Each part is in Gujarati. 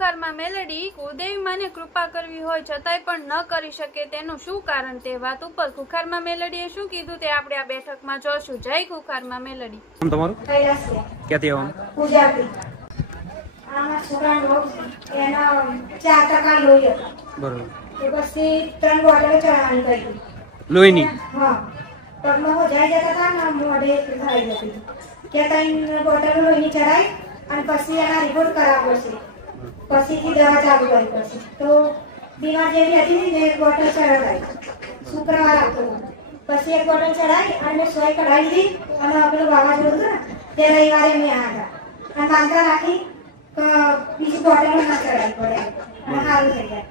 ખુખારમાં મેલડી કુળદેવી માને કૃપા કરવી હોય છતાંય પણ ન કરી શકે તેનું શું કારણ તે વાત ઉપર ખુખારમાં મેલડીએ શું કીધું તે આપણે આ બેઠકમાં જોશું. જય ખુખારમાં મેલડી. તમારું ક્યાંથી આવવાનું? પૂજાથી આમાં છોકરાનો એના 4% લોહી હતા. બરોબર. તો પછી 3 બોટલ ચડાવવાની કહી. લોહીની? હા. પગમાં હો જાય જતા હતા ને મોઢે થઈ જતી કે 3 બોટલ લોહીની ચડાય અને પછી એના રિપોર્ટ કરાવવો પડશે. પછીથી દવા ચાલુ કરવી પડશે. તો બીમાર જેવી હતી ને 1 બોટલ ચડાવાય. શુક્રવાર આપતો પછી 1 બોટલ ચડાવી અને સોય કઢાવી દીધી અને પેલું વાવાઝોડું હતું ને તે રવિવારે મેં આવ્યા અને માનતા રાખી બીજી બોટલ ના ચડાવી પડે અને સારું થઈ જાય.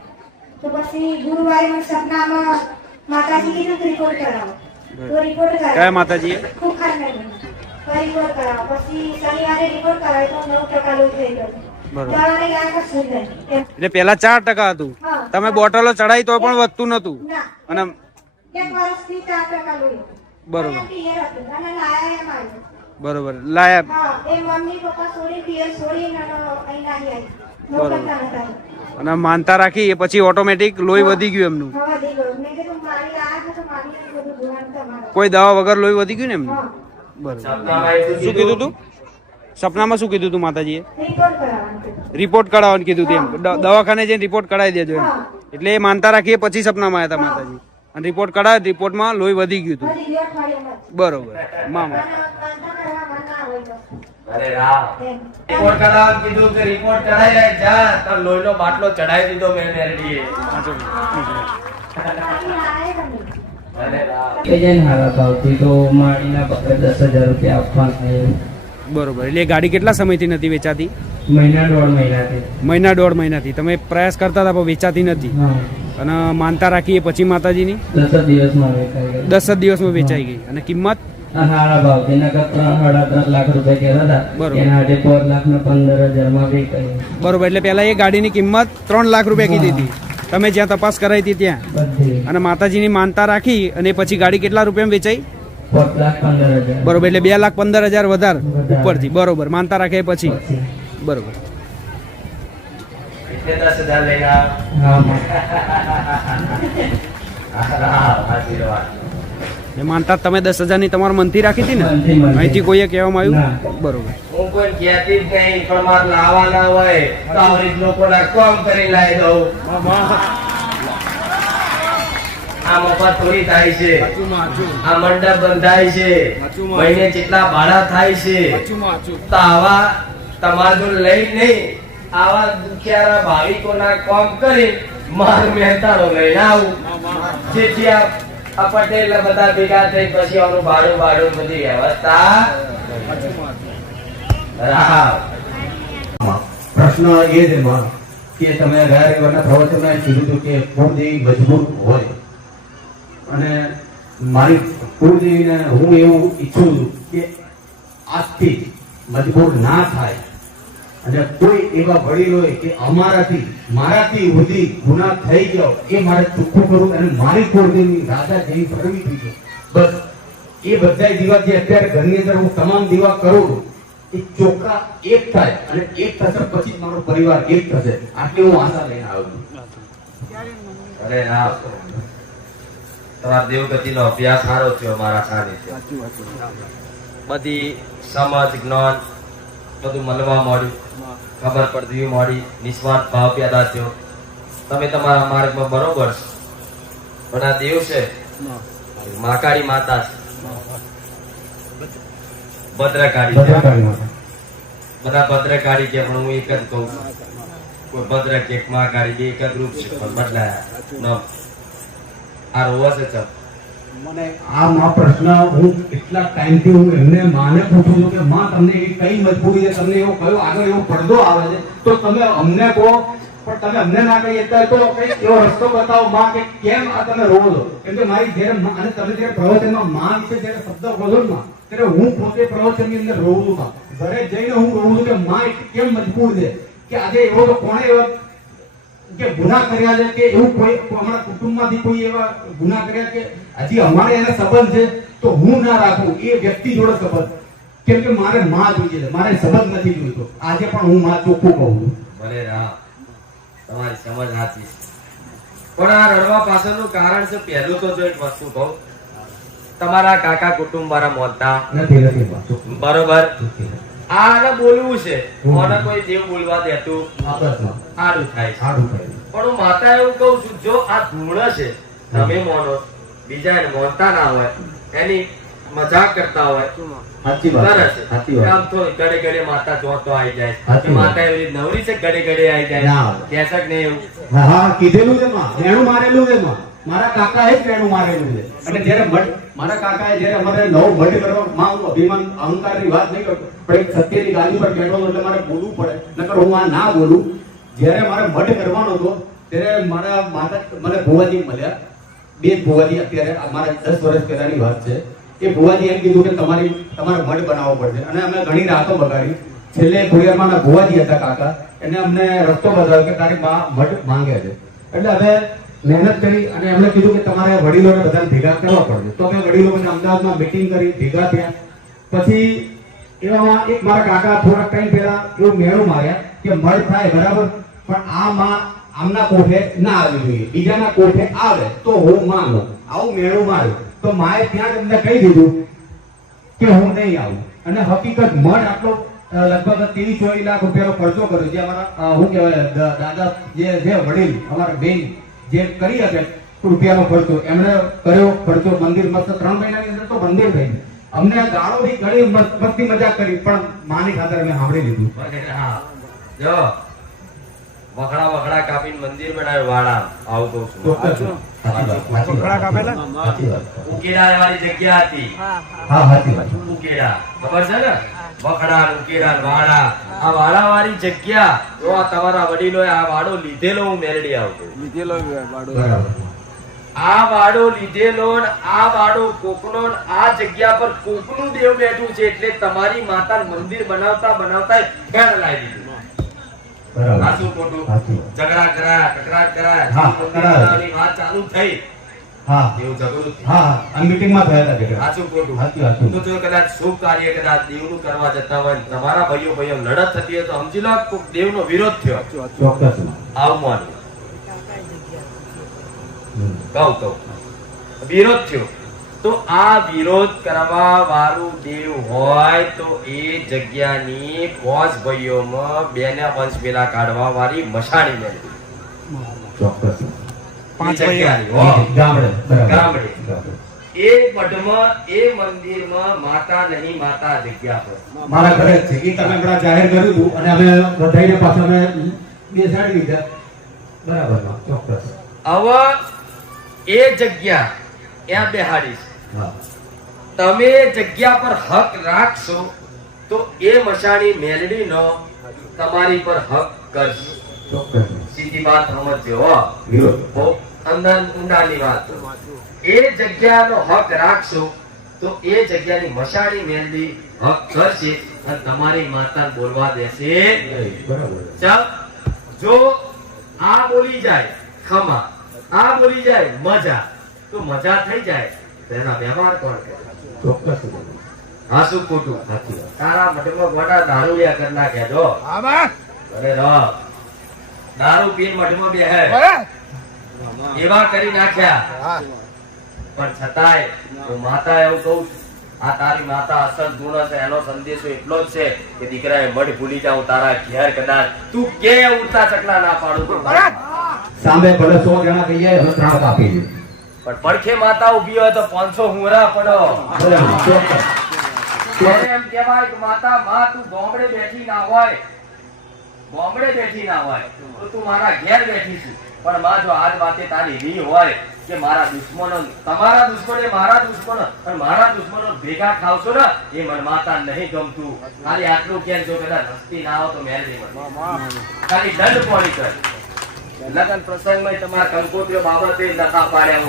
તો પછી ગુરુવારે મને સપનામાં માતાજી કીધું રિપોર્ટ કરાવો. તો રિપોર્ટ કરાવો. કયા માતાજીએ? ખુખાર મેલડી. રિપોર્ટ કરાવો. પછી શનિવારે રિપોર્ટ કરાવ્યો તો 9% લોહી થઈ ગયો. દવાને યાદ કશું નહીં. એટલે પેલા 4% હતું, તમે બોટલો ચડાવી તો પણ વધતું નતું. અને 1 વર્ષથી 4% લોહી. બરોબર અને પિયર હતું અને લાયા એમ આવ્યું. બરોબર લાયા. હા, એ મમ્મી પપ્પા છોડી પિયર છોડી અને અહીં નાની આવી. બરોબર. મોકલતા નતા. અને માનતા રાખી એ પછી ઓટોમેટિક લોહી વધી ગયું એમનું. હા, વધી ગયું. મેં કીધું મારી લાયા તો મારી બધું ધોવાનું તમારે. કોઈ દવા વગર લોહી વધી ગયું ને એમનું. હા, બરોબર. શું કીધું તું સપનામાં? શું કીધું તું માતાજીએ? રિપોર્ટ કરાવવાનું હતું. રિપોર્ટ કઢાવવાનું કીધું હતું એમ. દવાખાને જઈને રિપોર્ટ કઢાવી દેજો એમ. એટલે એ માનતા રાખીએ પછી સપનામાં આવ્યા હતા માતાજી અને રિપોર્ટ કઢાવ્યો. રિપોર્ટમાં લોહી વધી ગયું હતું. બધી દિવસ અઠવાડિયામાં જ. બરોબર. મામા અને કાંતા કરવામાં ના હોય તો. અરે રામ એમ. રિપોર્ટ કરાવવા કીધું કે રિપોર્ટ કરાવી લે જા તો લોહીનો બાટલો ચડાવી દીધો મેં મેરડીએ. બાકી લાયા તમે. અરે રામ એ જઈને હારા ભાવથી તો માળીના પગાર 10,000 રૂપિયા આપવાના. બરોબર. એટલે એ ગાડી કેટલા સમયથી નથી વેચાતી? મહિના 1.5 મહિનાથી. મહિના 1.5 મહિનાથી તમે પ્રયાસ કરતા હતા પણ વેચાતી નથી. હા, અને માનતા રાખીએ પછી માતાજીની 10 દિવસમાં વેચાઈ ગઈ. 10 જ દિવસમાં વેચાઈ ગઈ. અને કિંમત? આ હારા ભાવથી નકર 3-3.5 લાખ રૂપિયા કહેતા બરોબર. હતા. એના હાટે 4,15,000 વેચાઈ. બરોબર. એટલે પહેલા એ ગાડીની કિંમત 3 લાખ રૂપિયા કીધી હતી તમે જ્યાં તપાસ કરાવી હતી ત્યાં. બધી અને માતાજીની માનતા રાખી અને પછી ગાડી કેટલા રૂપિયામાં વેચાઈ? 4,15,000. બરોબર. એટલે 2,15,000 વધારે ઉપરથી. બરોબર. માનતા રાખે પછી. બરોબર. એટલે 10,000 લઈને આવ. હા, રામ આશીર્વાદ. એ માનતા તમે 10,000ની તમારા મનથી રાખી હતી ને? મનથી, મનથી. અહીંથી કોઈએ કહેવામાં આવ્યું? ના. બરોબર. હું કોઈ કહેતી જ નહીં પણ મારે લાવવાના હોય તો આવરી લોકોના કામ કરી લાવી દઉં. આ મફત થોડી થાય છે. આ મંડપ બંધાય છે. મહિને કેટલા ભાડા થાય છે. તો આવા તમારે લઈ નહીં આવા દુખિયારા ભાવિકોના કામ કરી મારું મહેતાણો લઈને આવું. જેથી આ પટેલ બધા ભેગા થઈ પછી આનું ભાડું બધી વ્યવસ્થા. પ્રશ્ન એ છે માં કે તમે ગયા રવિવારના પ્રવચનમાં કીધું હતું કે કુળદેવી મજબૂત હોય અને મારી કુળદેવીને હું એવું ઈચ્છું છું કે આજથી મજબૂર ના થાય અને કોઈ એવા વડીલોએ કે મારાથી સુધી ગુના થઈ ગયો એ મારે ચોખ્ખું કરવું અને મારી કુળદેવી રાજા જેવી ભરવી થઈ ગયો. બસ એ બધા દીવા જે અત્યારે ઘરની અંદર હું તમામ દીવા કરું છું એ ચોખ્ખા એક થાય અને એક થશે પછી જ મારો પરિવાર એક થશે. આટલી હું આશા લઈને આવ્યો છું. અરે રામ તમારા દેવગતિનો અભ્યાસ સારો થયો મારા સાનિધ્ય. બધી સમજ જ્ઞાન બધું મળવા મળ્યું, ખબર પડતી મળી, નિસ્વાર્થ ભાવ પેદા થયો. તમે તમારા માર્ગમાં બરોબર છો પણ આ દેવ છે મહાકાળી માતા છે, ભદ્રકાળી છે. બધા ભદ્રકાળી કે પણ હું એક જ કહું છું. કોઈ ભદ્ર કે મહાકાળી બે એક જ રૂપ છે પણ બદલાયા. આ રોવા છે ચમ મને આ પ્રશ્ન હું કેટલા ટાઈમથી હું એમને માને પૂછું છું કે માં તમને એવી કઈ મજબૂરી છે, તમને એવો કયો આગળ એવો પડદો આવે છે તો તમે અમને કહો. પણ તમે અમને ના કહી શકતા તો કઈ એવો રસ્તો બતાવો માં કે કેમ આ તમે રોવો છો. કેમ કે મારી જ્યારે અને તમે જ્યારે પ્રવચનમાં માં વિશે જ્યારે શબ્દ બોલો છો માં ત્યારે હું પોતે પ્રવચનની અંદર રોવું છું માં. ઘરે જઈને હું રોવું છું કે માં કેમ મજબૂર છે કે આજે એવો તો કોણે એવો કે ગુના કર્યા છે કે એવું કોઈ અમારા કુટુંબમાંથી કોઈ એવા ગુના કર્યા કે હજી અમારે એને સંબંધ છે તો હું ના રાખું એ વ્યક્તિ જોડે સંબંધ. કેમ કે મારે માં જોઈએ છે, મારે સંબંધ નથી જોઈતો. આજે પણ હું માં ચોખ્ખું કહું છું. ભલે રામ તમારી સમજ સાચી છે. પણ આ રડવા પાછળનું કારણ છે પહેલું તો જો એક વસ્તુ કહું, તમારા કાકા કુટુંબ વાળા મોલતા નથી બરોબર. આને બોલવું છે, મને કોઈ દેવ બોલવા દેતું સારું થાય છે. પણ હું માતા એવું કહું છું, જો આ ધૂળ છે તમે મોનો, બીજા એને મોનતા ના હોય, એની મજાક કરતા હોય, સાચી સરસ છે. આમ તો ઘડે ઘડે માતા જોતો આવી જાય, માતા એવી નવરી છે, ઘડે ઘડે આવી જાય, કહેશક નહીં એવું. હા કીધેલું છે માં, વેણું મારેલું છે માં. મારા કાકાએ જ વેણું મારેલું છે. અને જ્યારે મારા કાકાએ જ્યારે અમારે નવો મઢ કરવા, માં હું અભિમાન અહંકારની વાત નહીં કરતો, પણ એક સત્યની ગાદી પર બેઠો હતો એટલે મારે બોલવું પડે, નકર હું આ ના બોલું. જ્યારે મારે મઢ કરવાનો હતો ત્યારે મારા માતા મને ભુવાજી મળ્યા, બે ભુવાજી. અત્યારે અમારા 10 વર્ષ પહેલાની વાત છે. એ ભુવાજી એમ કીધું કે તમારે મઢ બનાવવો પડશે. અને અમે ઘણી રાતો બગાડી. છેલ્લે ખોડિયારમાં ભુવાજી હતા કાકા, એને અમને રસ્તો બતાવ્યો કે તારી માં મઢ માંગે છે. એટલે હવે મહેનત કરી અને એમણે કીધું કે તમારે વડીલોને બધાને ભેગા કરવા પડશે. તો અમે વડીલો બધા અમદાવાદમાં મીટિંગ કરી, ભેગા થયા. પછી એવામાં એક મારા કાકા થોડાક ટાઈમ પહેલા એવું મેળું માર્યા કે મઢ થાય બરાબર, પણ આ માં આમના કોઠે ના આવી જોઈએ, બીજાના કોઠે આવે તો હું માનું. આવું મેળું માર્યું. તો માએ ત્યાં જ અમને કહી દીધું કે હું નહીં આવું. અને હકીકત મઢ આટલો લગભગ 23-24 લાખ રૂપિયાનો ખર્ચો કર્યો. જે અમારા શું કહેવાય દાદા જે વડીલ અમારા બેન જે કરી શકે રૂપિયાનો ખર્ચો એમણે કર્યો ખર્ચો. મંદિર મસ્ત 3 મહિનાની અંદર તો મંદિર થઈ ગયું. અમને ગાળોથી ઘણી મસ્તી મજાક કરી, પણ માની ખાતર અમે સાંભળી લીધું. હા જો વખડા કાપીને મંદિર બનાવ્યું વાળા, આવું કહું છું. ઉકેડા વાળી જગ્યા હતી. હા સાચી વાત. ઉકેડા ખબર છે ને, વખડા ઉકેડા વાળા, આ વાળા વાળી જગ્યા જો આ તમારા વડીલોએ આ વાડો લીધેલો, હું મેરડી આવતો બરાબર. આ વાડો લીધેલો ને આ વાડો કોકનો ને આ જગ્યા પર કોકનું દેવ બેઠું છે, એટલે તમારી માતા મંદિર બનાવતા બનાવતા ઘર લાવી દીધું. બરાબર. સાચું ખોટું? ઝઘડા કરાયા, કકરાટ કરાયા, હા, મંદિર બનાવવાની વાત ચાલુ થઈ. હા એવું ઝઘડું થયું. હા આ મીટિંગમાં થયા હતા ઝઘડા. સાચું ખોટું? સાચી વાત છે. તો જો કદાચ શુભ કાર્ય કદાચ દેવનું કરવા જતા હોય, તમારા ભાઈઓ લડત થતી હોય, તો સમજી લો કોક દેવનો વિરોધ થયો. ચોક્કસ. આવું માનું. કહું વિરોધ થયો તો આ વિરોધ કરવા વાળું દેવ હોય તો એ જગ્યાની 5 ભાઈઓમાં 2 ને વંશ પેલા કાઢવા વાળી મશાણી મેળવી. ચોક્કસ. 5 ગામડે ગામડે એ મઠમાં એ મંદિરમાં માતા નહીં, માતા જગ્યા પર મારા ઘરે જ છે. એ તમે હમણાં જાહેર કર્યું હતું અને અમે બધાઈને પાછા અમે બેસાડી દીધા. બરાબર. ચોક્કસ. હવે એ જગ્યા ત્યાં બેહાડીશ. હા તમે જગ્યા પર હક રાખશો તો એ મશાણી મેલડીનો તમારી પર હક કરશે. ચોક્કસ. સીધી વાત સમજજો હો. વિરોધ. બહુ અંદર ઊંડાની વાત. એ જગ્યાનો હક રાખશો તો એ જગ્યાની મશાણી મેલડી હક કરશે અને તમારી માતાને બોલવા દેશે. બરાબર. ચાલ, જો આ બોલી જાય ખમા, આ બોલી જાય મજા, તો મજા થઈ જાય તેના વ્યવહાર કોણ કરે? ચોક્કસ. હા શું ખોટું? તારા મઠમાં મોટા દારૂડિયા કરી નાખ્યા જો. અરે રો દારૂ પીને મઠમાં બેહે એવા કરી નાખ્યા. પણ છતાંય હું માતા એવું કહું છું, આ તારી માતા અસલ ગુણ છે, એનો સંદેશો એટલો જ છે કે દીકરાએ મઢ ભૂલી જાઉં તારા ઘેર કદાચ તું કે ઉડતા ચકલા ના પાડું તો સામે ભલે 100 જણા કહીએ અમે 3 કાપી દઈએ. પણ પડખે માતા ઉભી હોય તો 500 હુંરા પડો. બરાબર. ચોક્કસ. ત્યારે એમ કહેવાય કે માતા માં તું બોમ્બે બેઠી ના હોય, બોમ્બે બેઠી ના હોય તો તું મારા ઘેર બેઠી છું. પણ માં જો આજ વાતે તારી ની હોય કે મારા દુશ્મનો, તમારા દુશ્મન એ મારા દુશ્મન, પણ મારા દુશ્મનો ભેગા ખાવશો ને એ મને માતા નહીં ગમતું. ખાલી આટલું કેમ, જો કદાચ હસ્તી ના આવો તો મેલ નહીં મળે. ખાલી દંડ પોણી કર. લગન પ્રસંગમાં તમારા કંકોત્રીઓ બાબતે લખા પાડ્યા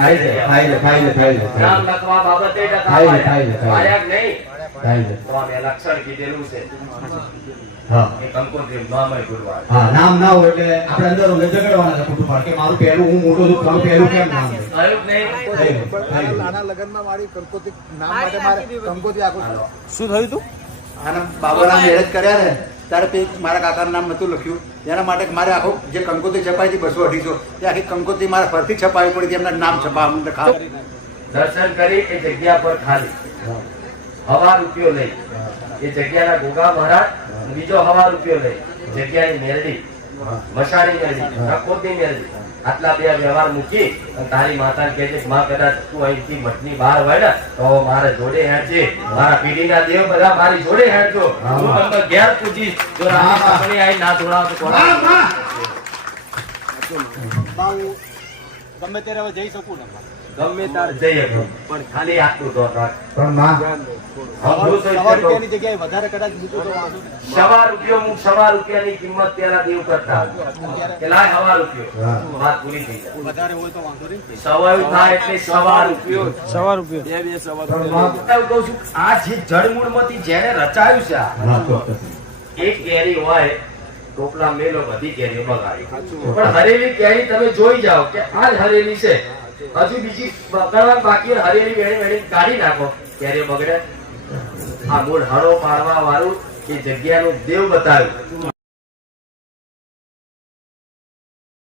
નામ લખવા બાબતે લખા પાડ્યા નહીં. તો આ મેં લક્ષણ કીધેલું છે. હા એ કંકોત્રી નામ ગુરુવાર. હા નામ ના હોય એટલે આપણે અંદર ઝઘડવાના છે ખોટું પાડ કે મારું પહેલું હું મોટો છું, મારું પહેલું કેમ નામ છે? થયું જ નહીં. નાના લગનમાં મારી કંકોત્રી નામ માટે મારે કંકોત્રી આખું શું થયું તું? આના બાબાના મેરેજ કર્યા ને ત્યારે તે મારા કાકાનું નામ નહોતું લખ્યું એના માટે મારે આખું જે કંકોત્રી છપાઈ હતી 200-250 તે આખી કંકોત્રી મારે ફરતી છપાવી પડી હતી એમના નામ છપાવવા મને ખાસ દર્શન કરી એ જગ્યા પર ખાલી હવા રૂપિયો લઈ એ જગ્યાના ગોગા મહારાજ બીજો હવા રૂપિયો લઈ જગ્યાની મેરડી મશાણી મેરડી કંકોત્રી મેરડી આટલા બે વ્યવહાર મૂકી અને તારી માતાને કહે છે માં કદાચ તું અહીંથી મઠની બહાર હોય ને તો મારા જોડે હેઠજે મારા પીઢીના દેવ બધા મારી જોડે હેઠજો હું તમને ઘેર પૂજીશ જો રાણી આઈ ના ધોળાવ તો ગમે ત્યારે હવે જઈ શકું ને ગમે તાર જઈએ પણ ખાલી આટલું તો રાખ પણ માં જગ્યાએ વધારે કદાચ મૂકું તો વાંધો નહીં. સવા રૂપિયાની કિંમત પેલા દેવ કરતા કે લાય હવા રૂપિયો વાત પૂરી થઈ જાય વધારે હોય તો વાંધો નહીં. સવાયું થાય એટલે સવા રૂપિયો સવા રૂપિયો હું કહું છું આ જે જળમૂળમાંથી જેને રચાયું છે આ એક કેરી હોય ટોપલા મેલો બધી કેરીઓ બગાડી પણ હરેલી કેરી તમે જોઈ જાઓ કે આ જ હરેલી છે હજુ બીજી બગાડવાની બાકી હોય, હરેલી વેણી કાઢી નાખો કેરીઓ બગડે આ મૂળ હરો પાડવા વાળું એ જગ્યાનું દેવ બતાવ્યું